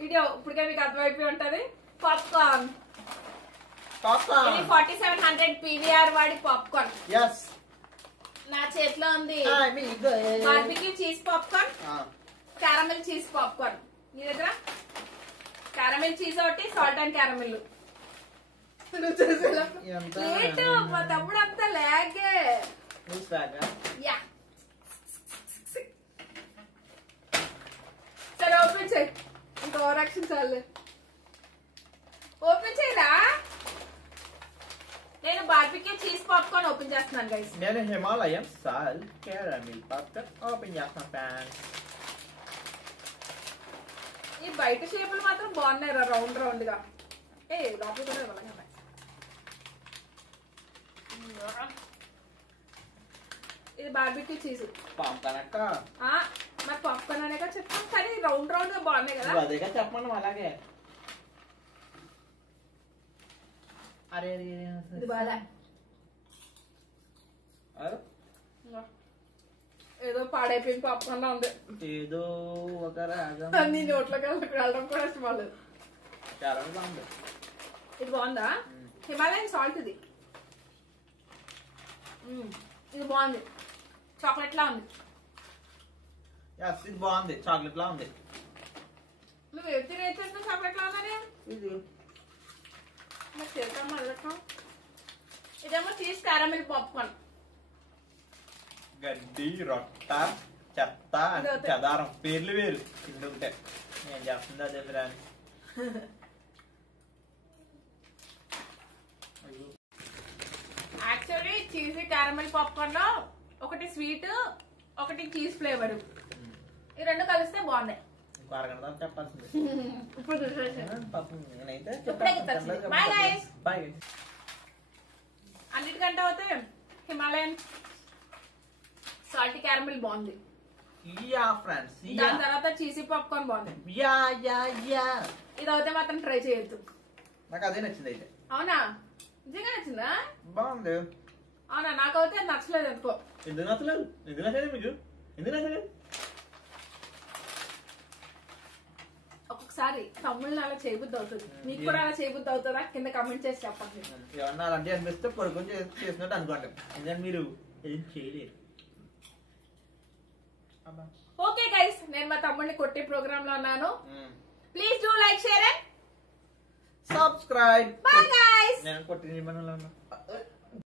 Video ఇప్పటికే మీకు అర్థమైపోయి ఉంటది. పాప్కార్న్ ఇది 4700 PVR వాడి పాప్కార్న్. నా చేతిలో ఉంది barbecue cheese popcorn, caramel cheese popcorn. నీ దగ్గర క్యారమెల్ చీజ్ ఒకటి, సాల్ట్ అండ్ క్యారమెల్. మా తమ్ముడు అంతా లాగే. సరే ఓపెన్ చేయి, ఇంకా ఓవర్ యాక్షన్ చాలే. ఓపెన్ చేయరా? నేను బార్బిక్యూ చీజ్ పాప్కార్న్ ఓపెన్ చేస్తున్నాను గైస్. నేను Himalayan salt caramel popcorn open చేస్తాను ఫ్రెండ్స్. ఈ బయట షేపులు మాత్రం బాగున్నాయి రా, రౌండ్ రౌండ్ గా. ఏ లోపల కూడా ఇవ్వాలి. ఇది బార్బిక్యూ చీజ్ పాప్కార్న్ అక్క. మరి పాప్కార్న్ అనేగా చెప్తాను, కానీ రౌండ్ రౌండ్ గా బాగున్నాయి కదా. అదేగా చెప్పమను అలాగే. అరే ఇది బాగా ఏదో పాడైపోయింది పాప్కార్న్ లా ఉంది. ఏదో ఒక రాగం నీ నోట్లోకి వెళ్ళడం కూడా ఇష్టం లేదు. చాలా బాగుంది. ఇది బాగుందా? హిమాలయన్ సాల్ట్ ఇది. ఇది బాగుంది, చాక్లెట్ లా ఉంది. ఇది బాగుంది, చాక్లెట్ లా ఉంది. నువ్వు ఏది రేట్ చాక్లెట్ లా ఉందని నాకు చేద్దామా? ఇదేమో చీజ్ క్యారమెల్ పాప్కార్న్. గడ్డి, రొట్ట, చెత్త, చెదారం పేర్లు వేరు ఇంటి ఉంటే. నేను చెప్తుంది అదే friend. Actually cheese caramel popcorn లో ఒకటి స్వీట్, ఒకటి చీజ్ ఫ్లేవర్, ఈ రెండు కలిస్తే బాగున్నాయి. ఇంకో అరగంట చెప్పాల్సింది. అన్నిటికంటే అయితే హిమాలయన్ సాల్ట్ క్యారమెల్ బాగుంది. దాని తర్వాత చీజీ పాప్కార్న్ బాగుంది. ఇది అయితే మాత్రం ట్రై చేయొద్దు. నాకు అదే నచ్చింది అయితే. అవునా? నిజంగా నచ్చిందా? బాగుంది. అవునా? నాకైతే నచ్చలేదు అనుకో. ఎందుకు నచ్చలేదు? ఎందుకు నచ్చలేదు మీకు? ఎందుకు నచ్చలేదు? ఒక్కొక్కసారి తమ్ముళ్ళని అలా చేయబుద్ధి అవుతుంది. నీకు కూడా అలా చేయబుద్ధి అవుతుందా? కింద కమెంట్ చేసి చెప్పండి. ఏమన్నా అలాంటి అనిపిస్తే పడుకొని చేసినట్టు అనుకోండి. ఎందుకంటే మీరు ఏం చేయలేరు. ఓకే గైస్, నేను మా తమ్ముడిని కొట్టే ప్రోగ్రామ్ లో ఉన్నాను. Please do like, share and subscribe. Bye guys. నేను కొట్టిన